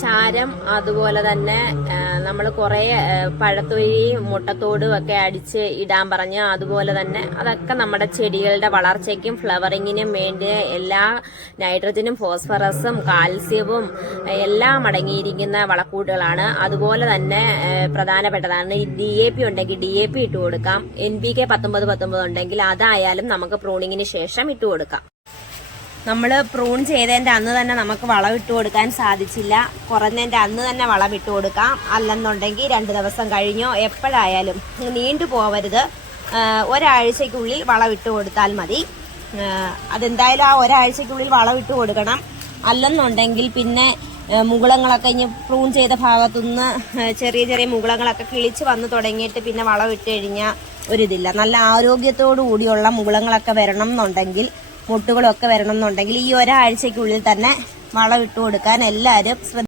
ചാരം അതുപോലെ തന്നെ നമ്മൾ കുറെ പഴത്തൊഴി മുട്ടത്തോടും ഒക്കെ അടിച്ച് ഇടാൻ പറഞ്ഞ് അതുപോലെ തന്നെ അതൊക്കെ നമ്മുടെ ചെടികളുടെ വളർച്ചയ്ക്കും ഫ്ലവറിങ്ങിനും വേണ്ടി എല്ലാ നൈട്രജനും ഫോസ്ഫറസും കാൽസ്യവും എല്ലാം അടങ്ങിയിരിക്കുന്ന വളക്കൂട്ടുകളാണ്. അതുപോലെ തന്നെ പ്രധാനപ്പെട്ടതാണ് DAP ഉണ്ടെങ്കിൽ DAP ഇട്ട് കൊടുക്കാം. NPK 19-19 ഉണ്ടെങ്കിൽ അതായാലും നമുക്ക് പ്രൂണിങ്ങിന് ശേഷം ഇട്ട് കൊടുക്കാം. നമ്മൾ പ്രൂൺ ചെയ്തതിൻ്റെ അന്ന് തന്നെ നമുക്ക് വളം ഇട്ട് കൊടുക്കാൻ സാധിച്ചില്ല. കുറഞ്ഞതിൻ്റെ അന്ന് തന്നെ വളം ഇട്ട് കൊടുക്കാം. അല്ലെന്നുണ്ടെങ്കിൽ 2 ദിവസം കഴിഞ്ഞോ എപ്പോഴായാലും നീണ്ടു പോവരുത്. ഒരാഴ്ചയ്ക്കുള്ളിൽ വളം ഇട്ട് കൊടുത്താൽ മതി. അതെന്തായാലും ആ ഒരാഴ്ചയ്ക്കുള്ളിൽ വളം ഇട്ട് കൊടുക്കണം. അല്ലെന്നുണ്ടെങ്കിൽ പിന്നെ മുകുളങ്ങളൊക്കെ ഇനി പ്രൂൺ ചെയ്ത ഭാഗത്തുനിന്ന് ചെറിയ ചെറിയ മുകുളങ്ങളൊക്കെ കിളിച്ച് വന്ന് തുടങ്ങിയിട്ട് പിന്നെ വളം ഇട്ട് കഴിഞ്ഞാൽ ഒരിതില്ല. നല്ല ആരോഗ്യത്തോടു കൂടിയുള്ള മുകുളങ്ങളൊക്കെ വരണം എന്നുണ്ടെങ്കിൽ മുട്ടുകളൊക്കെ വരണം എന്നുണ്ടെങ്കിൽ ഈ ഒരാഴ്ചയ്ക്കുള്ളിൽ തന്നെ വളം ഇട്ട് കൊടുക്കാൻ എല്ലാവരും